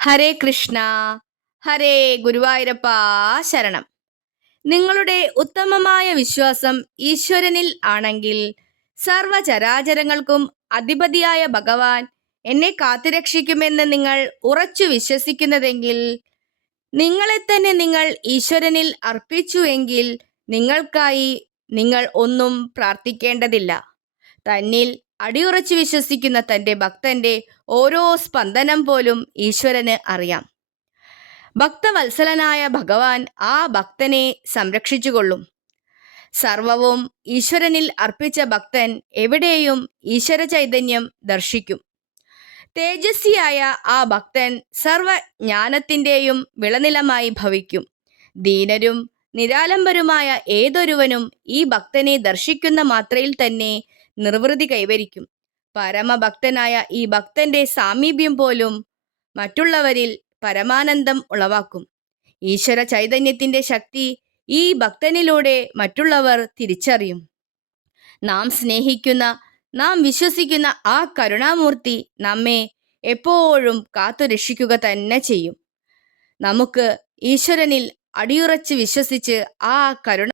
ഹരേ കൃഷ്ണ. ഹരേ ഗുരുവായൂരപ്പ ശരണം. നിങ്ങളുടെ ഉത്തമമായ വിശ്വാസം ഈശ്വരനിൽ ആണെങ്കിൽ സർവചരാചരങ്ങൾക്കും അധിപതിയായ ഭഗവാൻ എന്നെ കാത്തുരക്ഷിക്കുമെന്ന് നിങ്ങൾ ഉറച്ചു വിശ്വസിക്കുന്നതെങ്കിൽ, നിങ്ങളെ തന്നെ നിങ്ങൾ ഈശ്വരനിൽ അർപ്പിച്ചുവെങ്കിൽ നിങ്ങൾക്കായി നിങ്ങൾ ഒന്നും പ്രാർത്ഥിക്കേണ്ടതില്ല. തന്നിൽ അടിയുറച്ചു വിശ്വസിക്കുന്ന തൻ്റെ ഭക്തന്റെ ഓരോ സ്പന്ദനം പോലും ഈശ്വരന് അറിയാം. ഭക്തവത്സലനായ ഭഗവാൻ ആ ഭക്തനെ സംരക്ഷിച്ചുകൊള്ളും. സർവവും ഈശ്വരനിൽ അർപ്പിച്ച ഭക്തൻ എവിടെയും ഈശ്വര ചൈതന്യം ദർശിക്കും. തേജസ്വിയായ ആ ഭക്തൻ സർവജ്ഞാനത്തിൻ്റെയും വിളനിലമായി ഭവിക്കും. ദീനരും നിരാലംബരുമായ ഏതൊരുവനും ഈ ഭക്തനെ ദർശിക്കുന്ന മാത്രയിൽ തന്നെ നിർവൃതി കൈവരിക്കും. പരമഭക്തനായ ഈ ഭക്തന്റെ സാമീപ്യം പോലും മറ്റുള്ളവരിൽ പരമാനന്ദം ഉളവാക്കും. ഈശ്വര ചൈതന്യത്തിന്റെ ശക്തി ഈ ഭക്തനിലൂടെ മറ്റുള്ളവർ തിരിച്ചറിയും. നാം സ്നേഹിക്കുന്ന, നാം വിശ്വസിക്കുന്ന ആ കരുണാമൂർത്തി നമ്മെ എപ്പോഴും കാത്തുരക്ഷിക്കുക തന്നെ ചെയ്യും. നമുക്ക് ഈശ്വരനിൽ അടിയുറച്ച് വിശ്വസിച്ച് ആ കരുണ